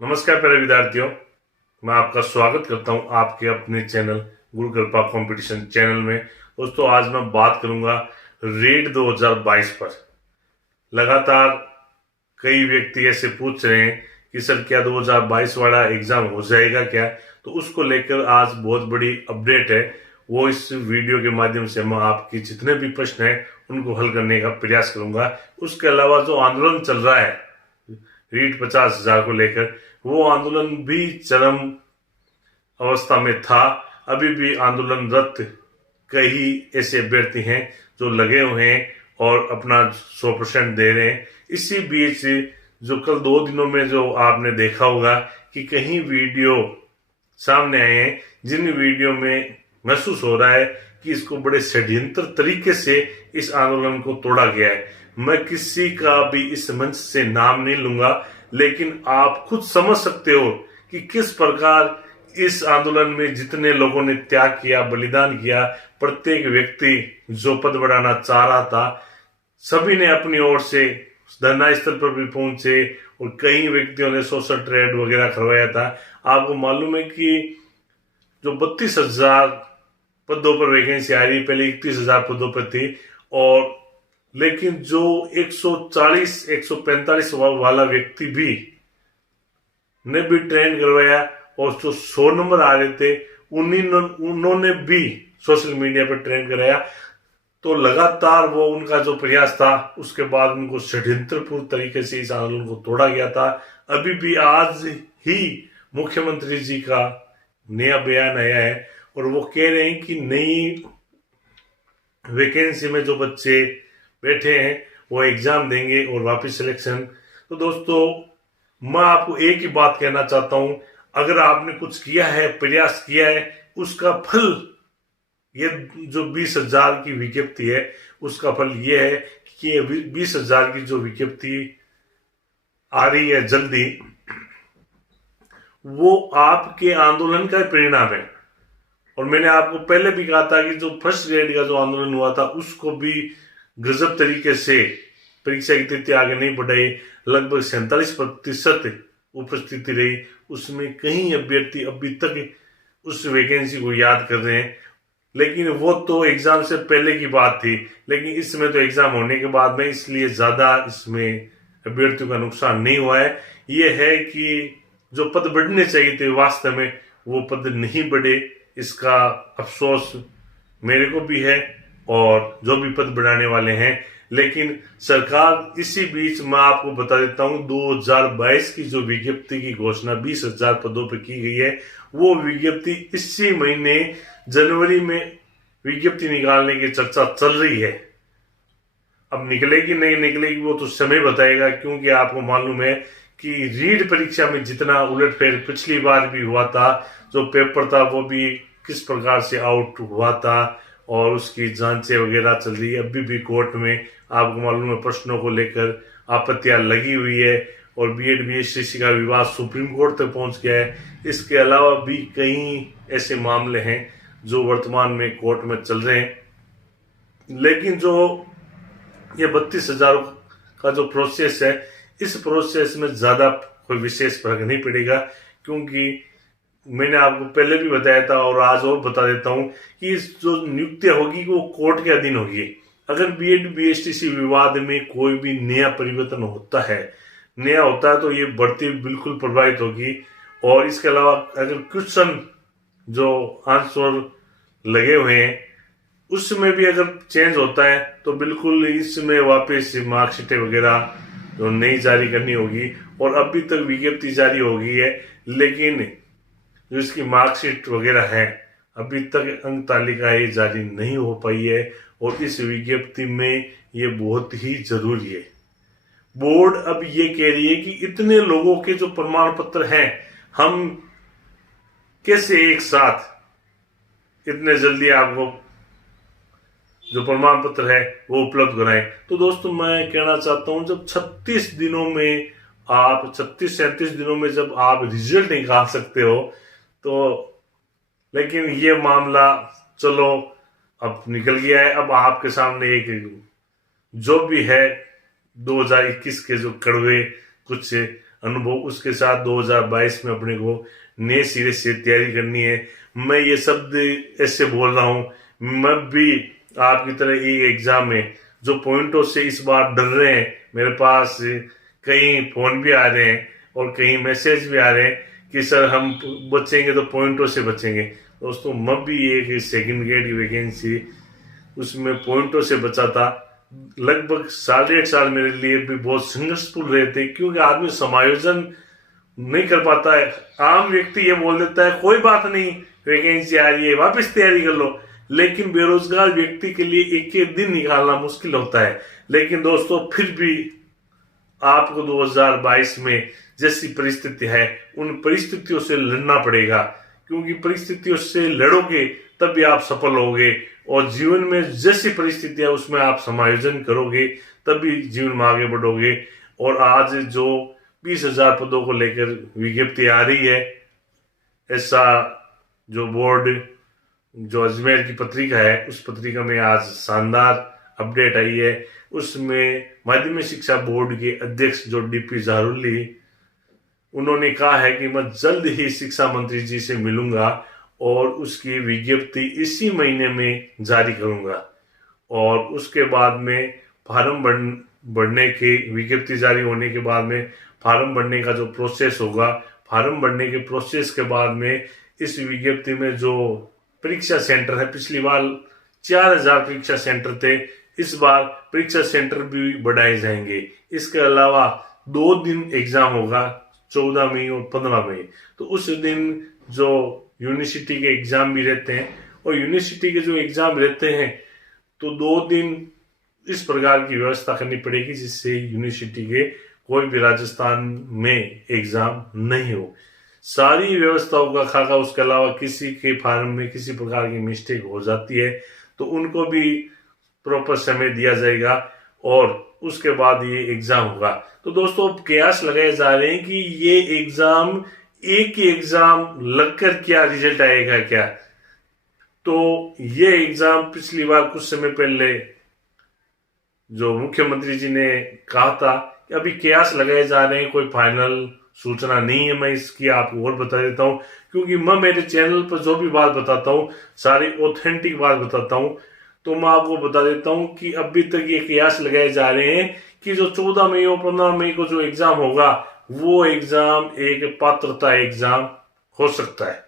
नमस्कार प्यारे विद्यार्थियों, मैं आपका स्वागत करता हूं आपके अपने चैनल गुरु कृपा कंपटीशन चैनल में। दोस्तों, आज मैं बात करूंगा रीट 2022 पर। लगातार कई व्यक्ति ऐसे पूछ रहे हैं कि सर क्या 2022 वाला एग्जाम हो जाएगा क्या, तो उसको लेकर आज बहुत बड़ी अपडेट है। वो इस वीडियो के माध्यम से मैं आपके जितने भी प्रश्न हैं उनको हल करने का प्रयास करूंगा। उसके अलावा जो आंदोलन चल रहा है रीट 50,000 को लेकर, वो आंदोलन भी चरम अवस्था में था। अभी भी आंदोलनरत कई ऐसे अभ्यर्थी हैं जो लगे हुए हैं और अपना 100% दे रहे हैं। इसी बीच जो कल 2 दिनों में जो आपने देखा होगा कि कहीं वीडियो सामने आए हैं जिन वीडियो में महसूस हो रहा है कि इसको बड़े षड्यंत्र तरीके से इस आंदोलन को तोड़ा गया है। मैं किसी का भी इस मंच से नाम नहीं लूंगा, लेकिन आप खुद समझ सकते हो कि किस प्रकार इस आंदोलन में जितने लोगों ने त्याग किया, बलिदान किया, प्रत्येक व्यक्ति जो पद बढ़ाना चाह रहा था, सभी ने अपनी ओर से धरना स्थल पर भी पहुंचे और कई व्यक्तियों ने सोशल ट्रेड वगैरह करवाया था। आपको मालूम है कि जो 32,000 पदों पर वैकेंसी आ रही, पहले 31,000 पदों पर थी, और लेकिन जो 140-145 वाला व्यक्ति भी ने भी ट्रेन करवाया और जो 100 नंबर आ रहे थे उन्होंने भी सोशल मीडिया पर ट्रेन कराया। तो लगातार वो उनका जो प्रयास था, उसके बाद उनको षड्यंत्रपूर्ण तरीके से इस आंदोलन को तोड़ा गया था। अभी भी आज ही मुख्यमंत्री जी का नया बयान आया है और वो कह रहे हैं कि नई वैकेंसी में जो बच्चे बैठे हैं वो एग्जाम देंगे और वापस सिलेक्शन। तो दोस्तों, मैं आपको एक ही बात कहना चाहता हूं, अगर आपने कुछ किया है, प्रयास किया है, उसका फल ये जो 20,000 की विज्ञप्ति है उसका फल ये है कि ये 20,000 की जो विज्ञप्ति आ रही है जल्दी, वो आपके आंदोलन का परिणाम है। और मैंने आपको पहले भी कहा था कि जो फर्स्ट ग्रेड का जो आंदोलन हुआ था उसको भी गजब तरीके से परीक्षा की तिथि आगे नहीं बढ़ाई, लगभग 47% उपस्थिति रही। उसमें कई अभ्यर्थी अभी तक उस वैकेंसी को याद कर रहे हैं, लेकिन वो तो एग्जाम से पहले की बात थी। लेकिन इसमें तो एग्जाम होने के बाद में, इसलिए ज्यादा इसमें अभ्यर्थियों का नुकसान नहीं हुआ है। ये है कि जो पद बढ़ने चाहिए थे वास्तव में वो पद नहीं बढ़े, इसका अफसोस मेरे को भी है और जो भी पद बढ़ाने वाले हैं। लेकिन सरकार, इसी बीच मैं आपको बता देता हूं, 2022 की जो विज्ञप्ति की घोषणा 20,000 पदों पर की गई है, वो विज्ञप्ति इसी महीने जनवरी में विज्ञप्ति निकालने की चर्चा चल रही है। अब निकलेगी नहीं निकलेगी वो तो समय बताएगा, क्योंकि आपको मालूम है कि रीट परीक्षा में जितना उलटफेर पिछली बार भी हुआ था, जो पेपर था वो भी किस प्रकार से आउट हुआ था और उसकी जांचें वगैरह चल रही है। अभी भी कोर्ट में आपको मालूम है प्रश्नों को लेकर आपत्तियां लगी हुई है और बीएड बीएसटीसी का विवाद सुप्रीम कोर्ट तक पहुंच गया है। इसके अलावा भी कई ऐसे मामले हैं जो वर्तमान में कोर्ट में चल रहे हैं। लेकिन जो ये 32,000 का जो प्रोसेस है, इस प्रोसेस में ज्यादा कोई विशेष फर्क नहीं पड़ेगा, क्योंकि मैंने आपको पहले भी बताया था और आज और बता देता हूं कि इस जो नियुक्ति होगी वो कोर्ट के अधीन होगी। अगर बीएड बीएसटीसी विवाद में कोई भी नया परिवर्तन होता है तो ये बढ़ती बिल्कुल प्रभावित होगी। और इसके अलावा अगर क्वेश्चन जो आंसर लगे हुए हैं उसमें भी अगर चेंज होता है तो बिल्कुल इसमें वापस मार्कशीटें वगैरह जो नई जारी करनी होगी। और अभी तक विज्ञप्ति जारी हो गई है, लेकिन जो इसकी मार्कशीट वगैरह है अभी तक अंक तालिकाएं जारी नहीं हो पाई है और इस विज्ञप्ति में ये बहुत ही जरूरी है। बोर्ड अब ये कह रही है कि इतने लोगों के जो प्रमाण पत्र हैं, हम कैसे एक साथ इतने जल्दी आपको जो प्रमाण पत्र है वो उपलब्ध कराएं। तो दोस्तों, मैं कहना चाहता हूं, जब 36 दिनों में आप 36-37 दिनों में जब आप रिजल्ट निकाल सकते हो तो, लेकिन ये मामला चलो अब निकल गया है। अब आपके सामने एक जो भी है 2021 के जो कड़वे कुछ अनुभव, उसके साथ 2022 में अपने को नए सिरे से तैयारी करनी है। मैं ये शब्द ऐसे बोल रहा हूँ, मैं भी आपकी तरह एक एग्जाम में जो पॉइंटों से इस बार डर रहे हैं, मेरे पास कई फोन भी आ रहे हैं और कई मैसेज भी आ रहे हैं कि सर हम बचेंगे तो पॉइंटों से बचेंगे। दोस्तों, मैं भी एक सेकंड ग्रेड की वैकेंसी उसमें पॉइंटों से बचा था। लगभग 1.5 साल मेरे लिए भी बहुत संघर्षपूर्ण रहे थे, क्योंकि आदमी समायोजन नहीं कर पाता है। आम व्यक्ति ये बोल देता है कोई बात नहीं, वैकेंसी आ रही है वापस तैयारी कर लो, लेकिन बेरोजगार व्यक्ति के लिए एक एक दिन निकालना मुश्किल होता है। लेकिन दोस्तों, फिर भी आपको 2022 में जैसी परिस्थिति है उन परिस्थितियों से लड़ना पड़ेगा, क्योंकि परिस्थितियों से लड़ोगे तभी आप सफल होगे। और जीवन में जैसी परिस्थिति है उसमें आप समायोजन करोगे तभी जीवन में आगे बढ़ोगे। और आज जो 20,000 पदों को लेकर विज्ञप्ति आ रही है, ऐसा जो बोर्ड जो अजमेर की पत्रिका है उस पत्रिका में आज शानदार अपडेट आई है। उसमें माध्यमिक शिक्षा बोर्ड के अध्यक्ष जो डीपी जारुली, उन्होंने कहा है कि मैं जल्द ही शिक्षा मंत्री जी से मिलूंगा और उसकी विज्ञप्ति इसी महीने में जारी करूंगा। और उसके बाद में फार्म भरने के विज्ञप्ति जारी होने के बाद में फार्म भरने का जो प्रोसेस होगा, फार्म भरने के प्रोसेस के बाद में इस विज्ञप्ति में जो परीक्षा सेंटर है, पिछली बार 4,000 परीक्षा सेंटर थे, इस बार परीक्षा सेंटर भी बढ़ाए जाएंगे। इसके अलावा 2 दिन एग्जाम होगा, 14 मई और 15 मई। तो उस दिन जो यूनिवर्सिटी के एग्जाम भी रहते हैं, और यूनिवर्सिटी के जो एग्जाम रहते हैं तो 2 दिन इस प्रकार की व्यवस्था करनी पड़ेगी जिससे यूनिवर्सिटी के कोई भी राजस्थान में एग्जाम नहीं हो। सारी व्यवस्थाओं का खाका, उसके अलावा किसी के फार्म में किसी प्रकार की मिस्टेक हो जाती है तो उनको भी प्रॉपर समय दिया जाएगा और उसके बाद ये एग्जाम होगा। तो दोस्तों, अब कयास लगाए जा रहे हैं कि ये एग्जाम एक ही एग्जाम लगकर क्या रिजल्ट आएगा क्या। तो ये एग्जाम पिछली बार कुछ समय पहले जो मुख्यमंत्री जी ने कहा था कि अभी कयास लगाए जा रहे हैं, कोई फाइनल सूचना नहीं है। मैं इसकी आपको और बता देता हूं, क्योंकि मैं मेरे चैनल पर जो भी बात बताता हूं सारी ऑथेंटिक बात बताता हूं। तो मैं आपको बता देता हूं कि अभी तक ये कयास लगाए जा रहे हैं कि जो 14 मई और 15 मई को जो एग्जाम होगा वो एग्जाम एक पात्रता एग्जाम हो सकता है।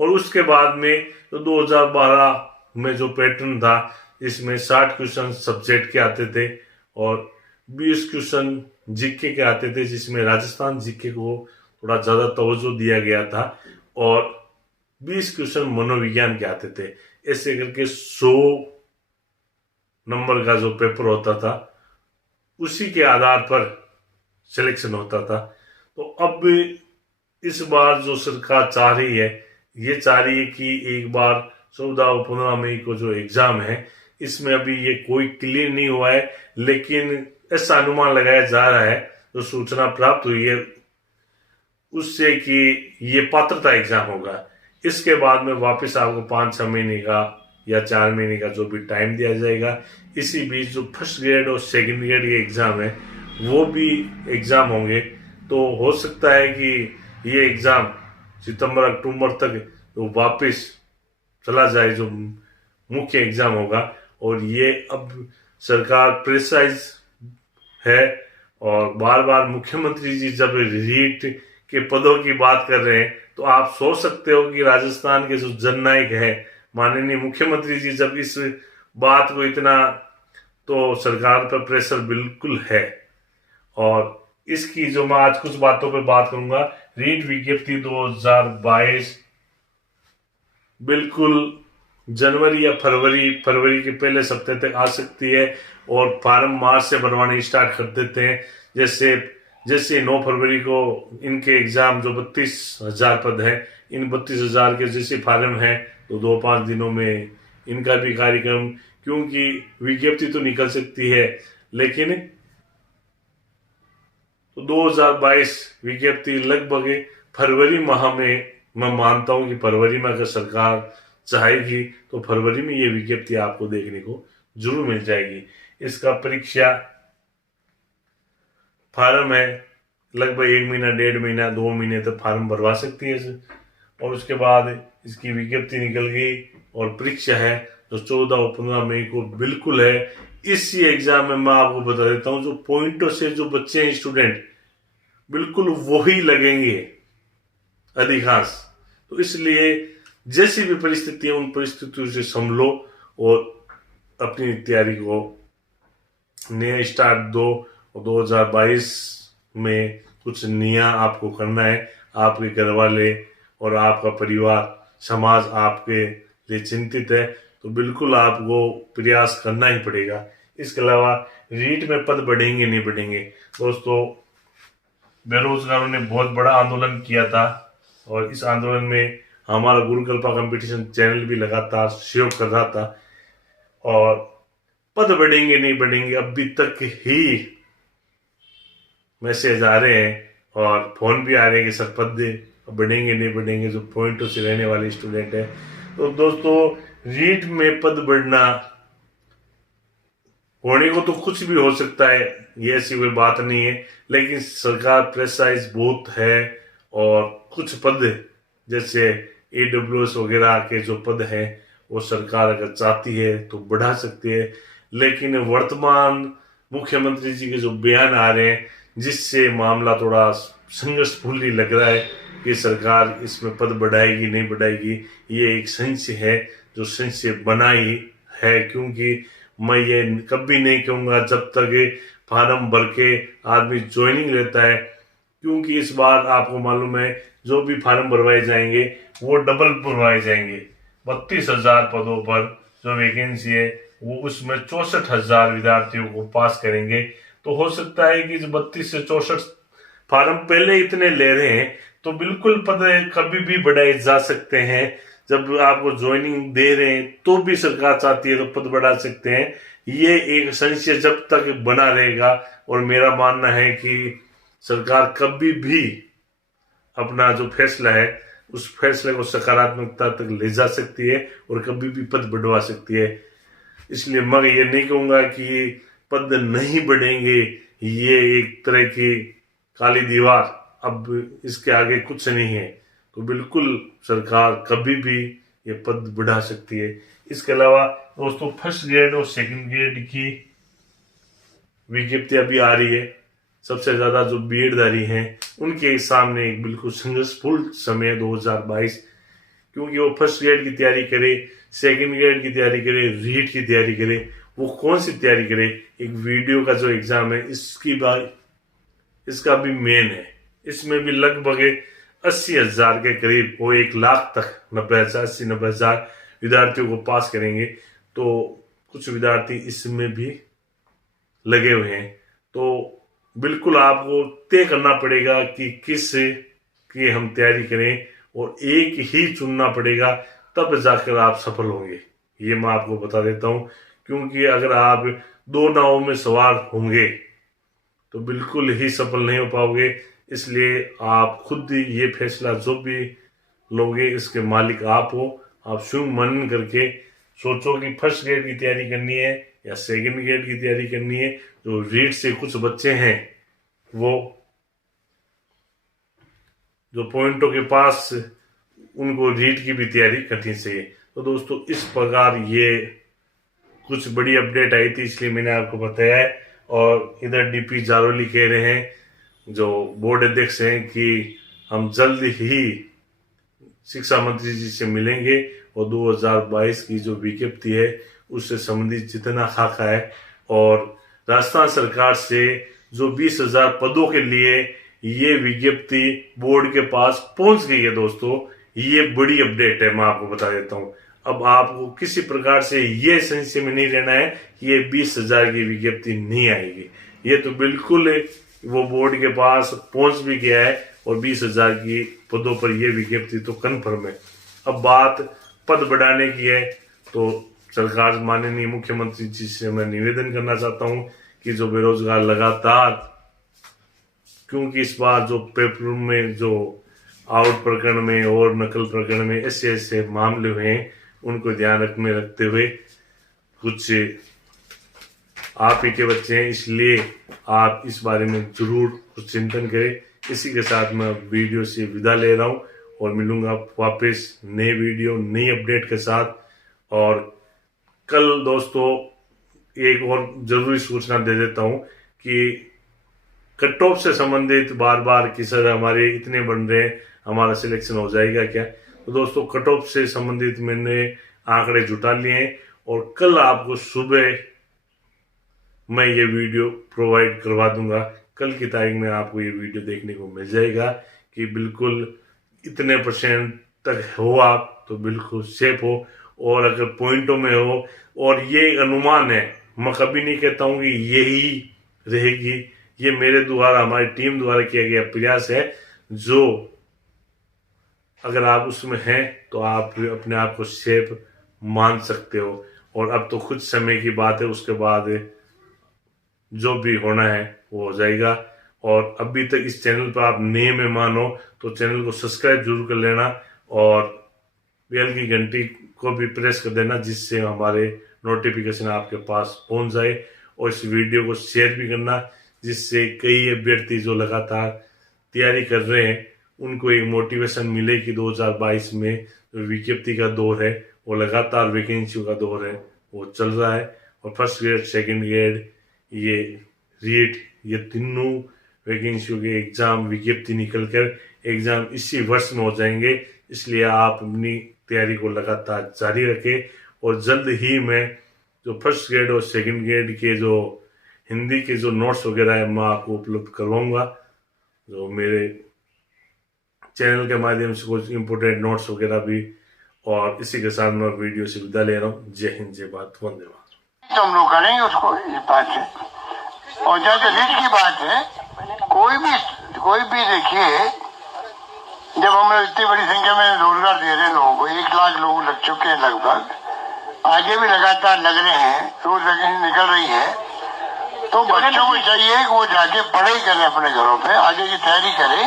और उसके बाद में तो 2012 में जो पैटर्न था, इसमें 60 क्वेश्चन सब्जेक्ट के आते थे और 20 क्वेश्चन जीके के आते थे, जिसमें राजस्थान जीके को थोड़ा ज्यादा तवज्जो दिया गया था, और 20 क्वेश्चन मनोविज्ञान के आते थे। ऐसे करके 100 नंबर का जो पेपर होता था उसी के आधार पर सिलेक्शन होता था। तो अब इस बार जो सरकार चाह रही है, ये चाह रही है कि एक बार 14 और 15 मई को जो एग्जाम है इसमें अभी ये कोई क्लियर नहीं हुआ है, लेकिन ऐसा अनुमान लगाया जा रहा है, जो सूचना प्राप्त हुई है उससे, कि ये पात्रता एग्जाम होगा। इसके बाद में वापस आपको 5-6 महीने का या 4 महीने का जो भी टाइम दिया जाएगा। इसी बीच जो फर्स्ट ग्रेड और सेकंड ग्रेड के एग्जाम है वो भी एग्जाम होंगे। तो हो सकता है कि ये एग्जाम सितंबर अक्टूबर तक तो वापस चला जाए, जो मुख्य एग्जाम होगा। और ये अब सरकार प्रेसाइज है, और बार बार मुख्यमंत्री जी जब रीट के पदों की बात कर रहे हैं तो आप सोच सकते हो कि राजस्थान के जो जननायक है माननीय मुख्यमंत्री जी जब इस बात को इतना, तो सरकार पर प्रेशर बिल्कुल है। और इसकी जो मैं आज कुछ बातों पर बात करूंगा, रीट विज्ञप्ति 2022 बिल्कुल जनवरी या फरवरी के पहले सप्ताह तक आ सकती है, और फार्म मार्च से भरवाने स्टार्ट कर देते हैं। जैसे 9 फरवरी को इनके एग्जाम जो 32,000 पद है, इन 32,000 के जैसे फार्म है तो 2-5 दिनों में इनका भी कार्यक्रम, क्योंकि विज्ञप्ति तो निकल सकती है लेकिन तो 2022 विज्ञप्ति लगभग फरवरी माह में, मैं मानता हूं कि फरवरी में अगर सरकार चाहेगी तो फरवरी में ये विज्ञप्ति आपको देखने को जरूर मिल जाएगी। इसका परीक्षा फार्म है लगभग 1 महीना, 1.5 महीना, 2 महीने तक फॉर्म भरवा सकती है और उसके बाद इसकी विज्ञप्ति निकल गई और परीक्षा है जो 14 और 15 मई को बिल्कुल है। इसी एग्जाम में मैं आपको बता देता हूँ, जो पॉइंटों से जो बच्चे हैं स्टूडेंट, बिल्कुल वही लगेंगे अधिकांश। तो इसलिए जैसी भी परिस्थिति है उन परिस्थितियों से संभलो और अपनी तैयारी को नया स्टार्ट दो। और 2022 में कुछ नया आपको करना है। आपके घर वाले और आपका परिवार, समाज आपके लिए चिंतित है, तो बिल्कुल आपको प्रयास करना ही पड़ेगा। इसके अलावा रीट में पद बढ़ेंगे नहीं बढ़ेंगे दोस्तों। बेरोजगारों ने बहुत बड़ा आंदोलन किया था और इस आंदोलन में हमारा गुरुकृपा कंपटीशन चैनल भी लगातार सहयोग कर रहा था। और पद बढ़ेंगे नहीं बढ़ेंगे, अभी तक ही मैसेज आ रहे हैं और फोन भी आ रहे हैं कि सर पद बढ़ेंगे नहीं बढ़ेंगे, जो पॉइंटों से रहने वाले स्टूडेंट है। तो दोस्तों रीट में पद बढ़ना होने को तो कुछ भी हो सकता है, ये ऐसी कोई बात नहीं है, लेकिन सरकार प्रेसाइज बहुत है और कुछ पद जैसे AWS वगैरह के जो पद हैं वो सरकार अगर चाहती है तो बढ़ा सकती है। लेकिन वर्तमान मुख्यमंत्री जी के जो बयान आ रहे हैं जिससे मामला थोड़ा संघर्षपूर्ण लग रहा है कि सरकार इसमें पद बढ़ाएगी नहीं बढ़ाएगी, ये एक संशय है जो संशय बना ही है। क्योंकि मैं ये कभी नहीं कहूँगा जब तक फार्म भर के आदमी ज्वाइनिंग लेता है, क्योंकि इस बार आपको मालूम है जो भी फार्म भरवाए जाएंगे वो डबल भरवाए जाएंगे। 32,000 पदों पर जो वैकेंसी है वो उसमें 64,000 विद्यार्थियों को पास करेंगे। तो हो सकता है कि जो 32 से 64 फार्म पहले इतने ले रहे हैं तो बिल्कुल पद कभी भी बढ़ाए जा सकते हैं। जब आपको ज्वाइनिंग दे रहे हैं तो भी सरकार चाहती है तो पद बढ़ा सकते हैं। ये एक संशय जब तक बना रहेगा और मेरा मानना है कि सरकार कभी भी अपना जो फैसला है उस फैसले को सकारात्मकता तक ले जा सकती है और कभी भी पद बढ़वा सकती है। इसलिए मैं ये नहीं कहूंगा कि पद नहीं बढ़ेंगे, ये एक तरह की काली दीवार, अब इसके आगे कुछ नहीं है। तो बिल्कुल सरकार कभी भी ये पद बढ़ा सकती है। इसके अलावा दोस्तों फर्स्ट ग्रेड और सेकंड ग्रेड की विज्ञप्ति अभी आ रही है। सबसे ज्यादा जो बीएडधारी हैं उनके सामने एक बिल्कुल संघर्षपूर्ण समय 2022, क्योंकि वो फर्स्ट ग्रेड की तैयारी करे, सेकंड ग्रेड की तैयारी करे, रीट की तैयारी करे, वो कौन सी तैयारी करे। एक वीडियो का जो एग्जाम है इसका भी मेन है, इसमें भी लगभग 80,000 के करीब, वो 1 लाख तक 90,000 विद्यार्थियों को पास करेंगे। तो कुछ विद्यार्थी इसमें भी लगे हुए हैं। तो बिल्कुल आपको तय करना पड़ेगा कि किस की हम तैयारी करें और एक ही चुनना पड़ेगा, तब जाकर आप सफल होंगे। ये मैं आपको बता देता हूं, क्योंकि अगर आप 2 नावों में सवार होंगे तो बिल्कुल ही सफल नहीं हो पाओगे। इसलिए आप खुद ये फैसला जो भी लोगे इसके मालिक आप हो। आप स्वयं मनन करके सोचो कि फर्स्ट ग्रेड की तैयारी करनी है या सेकंड ग्रेड की तैयारी करनी है। जो रीट से कुछ बच्चे हैं वो जो पॉइंटों के पास, उनको रीट की भी तैयारी करनी चाहिए। तो दोस्तों इस प्रकार ये कुछ बड़ी अपडेट आई थी, इसलिए मैंने आपको बताया है। और इधर डीपी जारोली कह रहे हैं जो बोर्ड अध्यक्ष हैं कि हम जल्द ही शिक्षा मंत्री जी से मिलेंगे और 2022 की जो विज्ञप्ति है उससे संबंधित जितना खाका है और राजस्थान सरकार से जो 20,000 पदों के लिए ये विज्ञप्ति बोर्ड के पास पहुंच गई है। दोस्तों ये बड़ी अपडेट है, मैं आपको बता देता हूं। अब आपको किसी प्रकार से ये संशय में नहीं रहना है कि ये 20,000 की विज्ञप्ति नहीं आएगी। ये तो बिल्कुल वो बोर्ड के पास पहुंच भी गया है और 20,000 की पदों पर यह विज्ञप्ति तो कन्फर्म है। अब बात पद बढ़ाने की है तो सरकार माननीय मुख्यमंत्री जी से मैं निवेदन करना चाहता हूं कि जो बेरोजगार लगातार, क्योंकि इस बार जो पेपर में जो आउट प्रकरण में और नकल प्रकरण में ऐसे मामले हुए हैं, उनको ध्यान में रखते हुए कुछ आप ही के बच्चे हैं, इसलिए आप इस बारे में जरूर कुछ चिंतन करें। इसी के साथ मैं वीडियो से विदा ले रहा हूँ और मिलूंगा वापस नए वीडियो नई अपडेट के साथ। और कल दोस्तों एक और जरूरी सूचना दे देता हूँ कि कट ऑफ से संबंधित बार बार कि सर हमारे इतने बन रहे हैं, हमारा सिलेक्शन हो जाएगा क्या। तो दोस्तों कट ऑफ से संबंधित मैंने आंकड़े जुटा लिए हैं और कल आपको सुबह मैं ये वीडियो प्रोवाइड करवा दूंगा। कल की तारीख में आपको ये वीडियो देखने को मिल जाएगा कि बिल्कुल इतने % तक हो आप तो बिल्कुल सेफ हो। और अगर पॉइंटों में हो, और ये अनुमान है, मैं कभी नहीं कहता हूं कि यही रहेगी, ये मेरे द्वारा हमारी टीम द्वारा किया गया प्रयास है। जो अगर आप उसमें हैं तो आप अपने आप को सेफ मान सकते हो। और अब तो कुछ समय की बात है, उसके बाद जो भी होना है वो हो जाएगा। और अभी तक इस चैनल पर आप नए मेहमान हो तो चैनल को सब्सक्राइब जरूर कर लेना और बेल की घंटी को भी प्रेस कर देना, जिससे हमारे नोटिफिकेशन आपके पास पहुंच जाए। और इस वीडियो को शेयर भी करना, जिससे कई अभ्यर्थी जो लगातार तैयारी कर रहे हैं उनको एक मोटिवेशन मिले कि 2022 में जो विज्ञप्ति का दौर है, वो लगातार वैकेंसियों का दौर है, वो चल रहा है। और फर्स्ट ग्रेड, सेकेंड ग्रेड, ये रीट, ये तीनों वैकेंसियों के एग्जाम विज्ञप्ति निकलकर एग्जाम इसी वर्ष में हो जाएंगे। इसलिए आप अपनी तैयारी को लगातार जारी रखें। और जल्द ही मैं जो फर्स्ट ग्रेड और सेकंड ग्रेड के जो हिंदी के जो नोट्स वगैरह है मैं आपको उपलब्ध करवाऊंगा, जो मेरे चैनल के माध्यम से कुछ इम्पोर्टेंट नोट्स वगैरह भी। और इसी के साथ मैं वीडियो से विदा ले रहा हूँ। जय हिंद, जय भारत, वंदे मातरम। तो हम लोग करेंगे उसको इस बात से। और जहाँ तक रीट की बात है, कोई भी देखिए, जब हम लोग इतनी बड़ी संख्या में रोजगार दे रहे हैं लोगों को, 1 लाख लोग लग चुके हैं लगभग, आगे भी लगातार लग रहे हैं, रोज वैकेंसी निकल रही है। तो बच्चों को चाहिए कि वो जाके पढ़ाई करें अपने घरों पे, आगे की तैयारी करें।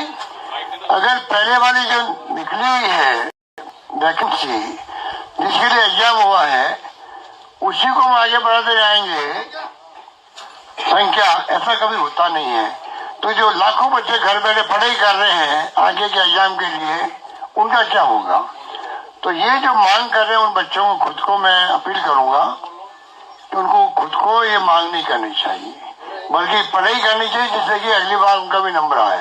अगर पहले वाली जो निकली हुई है वैकेंसी जिसके लिए एग्जाम हुआ है, उसी को हम आगे बढ़ाते जाएंगे संख्या, ऐसा कभी होता नहीं है। तो जो लाखों बच्चे घर बैठे पढ़ाई कर रहे हैं आगे के एग्जाम के लिए, उनका क्या होगा। तो ये जो मांग कर रहे हैं उन बच्चों को खुद को मैं अपील करूंगा कि उनको खुद को ये मांग नहीं करनी चाहिए, बल्कि पढ़ाई करनी चाहिए, जिससे कि अगली बार उनका भी नंबर आए।